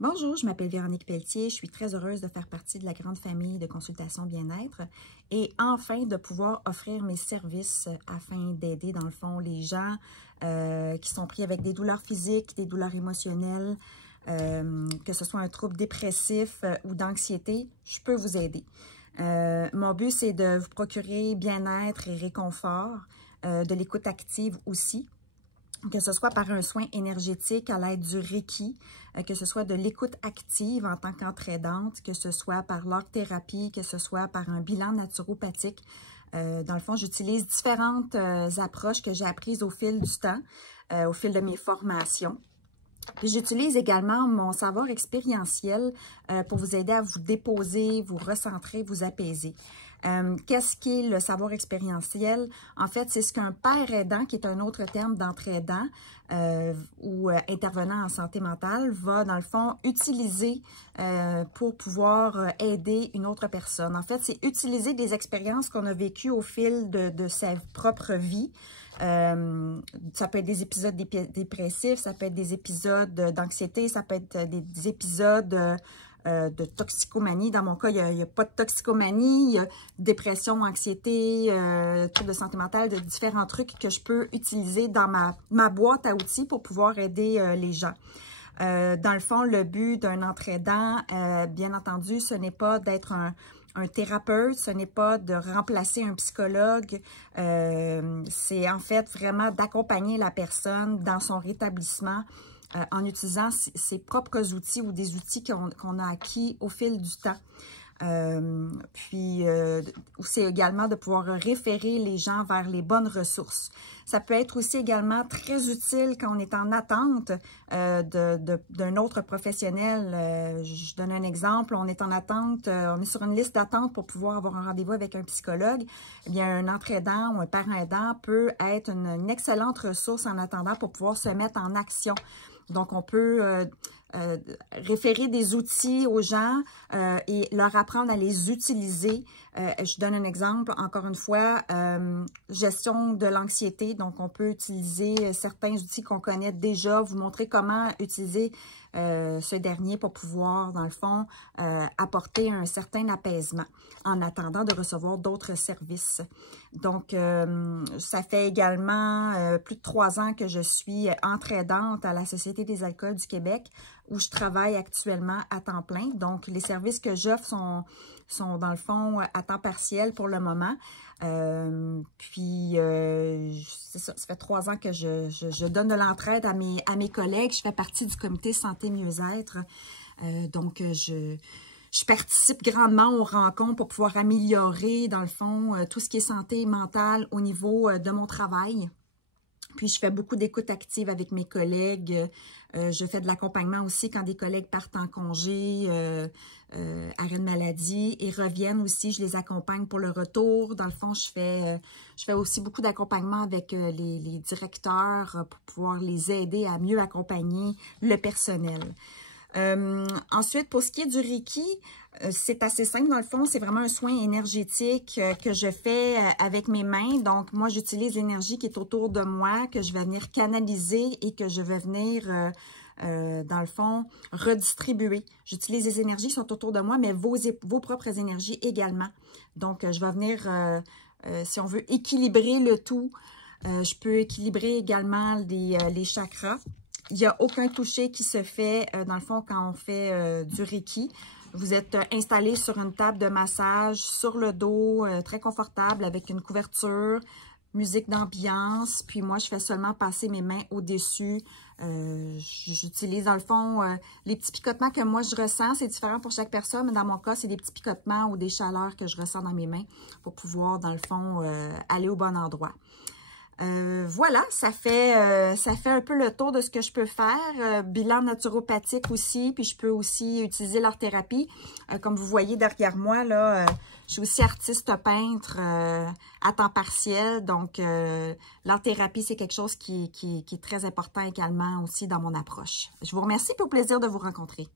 Bonjour, je m'appelle Véronique Pelletier. Je suis très heureuse de faire partie de la grande famille de consultation bien-être et enfin de pouvoir offrir mes services afin d'aider dans le fond les gens qui sont pris avec des douleurs physiques, des douleurs émotionnelles, que ce soit un trouble dépressif ou d'anxiété, je peux vous aider. Mon but, c'est de vous procurer bien-être et réconfort, de l'écoute active aussi, que ce soit par un soin énergétique à l'aide du Reiki, que ce soit de l'écoute active en tant qu'entraidante, que ce soit par l'art-thérapie, que ce soit par un bilan naturopathique. Dans le fond, j'utilise différentes approches que j'ai apprises au fil du temps, au fil de mes formations. Puis j'utilise également mon savoir expérientiel pour vous aider à vous déposer, vous recentrer, vous apaiser. Qu'est-ce qui est le savoir expérientiel? En fait, c'est ce qu'un père aidant, qui est un autre terme d'entraidant ou intervenant en santé mentale, va dans le fond utiliser pour pouvoir aider une autre personne. En fait, c'est utiliser des expériences qu'on a vécues au fil de sa propre vie. Ça peut être des épisodes dépressifs, ça peut être des épisodes d'anxiété, ça peut être des épisodes de toxicomanie. Dans mon cas, il n'y a pas de toxicomanie, il y a dépression, anxiété, troubles de santé mentale, de différents trucs que je peux utiliser dans ma boîte à outils pour pouvoir aider les gens. Dans le fond, le but d'un entraidant, bien entendu, ce n'est pas d'être un thérapeute, ce n'est pas de remplacer un psychologue, c'est en fait vraiment d'accompagner la personne dans son rétablissement en utilisant ses propres outils ou des outils qu'on a acquis au fil du temps. C'est également de pouvoir référer les gens vers les bonnes ressources. Ça peut être aussi également très utile quand on est en attente d'un autre professionnel. Je donne un exemple, on est en attente, on est sur une liste d'attente pour pouvoir avoir un rendez-vous avec un psychologue. Eh bien, un entraidant ou un parent aidant peut être une excellente ressource en attendant pour pouvoir se mettre en action. Donc, on peut référer des outils aux gens et leur apprendre à les utiliser. Je donne un exemple, encore une fois, gestion de l'anxiété. Donc, on peut utiliser certains outils qu'on connaît déjà, vous montrer comment utiliser ce dernier pour pouvoir, dans le fond, apporter un certain apaisement en attendant de recevoir d'autres services. Donc, ça fait également plus de 3 ans que je suis entraidante à la Société des alcools du Québec, où je travaille actuellement à temps plein. Donc, les services que j'offre sont dans le fond à temps partiel pour le moment. C'est ça, ça fait 3 ans que je donne de l'entraide à mes collègues. Je fais partie du comité santé mieux-être. Donc, je participe grandement aux rencontres pour pouvoir améliorer, dans le fond, tout ce qui est santé mentale au niveau de mon travail. Puis, je fais beaucoup d'écoute active avec mes collègues. Je fais de l'accompagnement aussi quand des collègues partent en congé, arrêt de maladie et reviennent aussi. Je les accompagne pour le retour. Dans le fond, je fais aussi beaucoup d'accompagnement avec les directeurs pour pouvoir les aider à mieux accompagner le personnel. Ensuite, pour ce qui est du Reiki, c'est assez simple dans le fond, c'est vraiment un soin énergétique que je fais avec mes mains. Donc, moi, j'utilise l'énergie qui est autour de moi, que je vais venir canaliser et que je vais venir, dans le fond, redistribuer. J'utilise les énergies qui sont autour de moi, mais vos propres énergies également. Donc, je vais venir, si on veut, équilibrer le tout. Je peux équilibrer également les chakras. Il n'y a aucun toucher qui se fait, dans le fond, quand on fait du Reiki. Vous êtes installé sur une table de massage, sur le dos, très confortable, avec une couverture, musique d'ambiance. Puis moi, je fais seulement passer mes mains au-dessus. J'utilise, dans le fond, les petits picotements que moi, je ressens. C'est différent pour chaque personne, mais dans mon cas, c'est des petits picotements ou des chaleurs que je ressens dans mes mains pour pouvoir, dans le fond, aller au bon endroit. Voilà, ça fait un peu le tour de ce que je peux faire. Bilan naturopathique aussi, puis je peux aussi utiliser l'art-thérapie. Comme vous voyez derrière moi, là, je suis aussi artiste peintre à temps partiel. Donc, l'art-thérapie, c'est quelque chose qui est très important également aussi dans mon approche. Je vous remercie et au plaisir de vous rencontrer.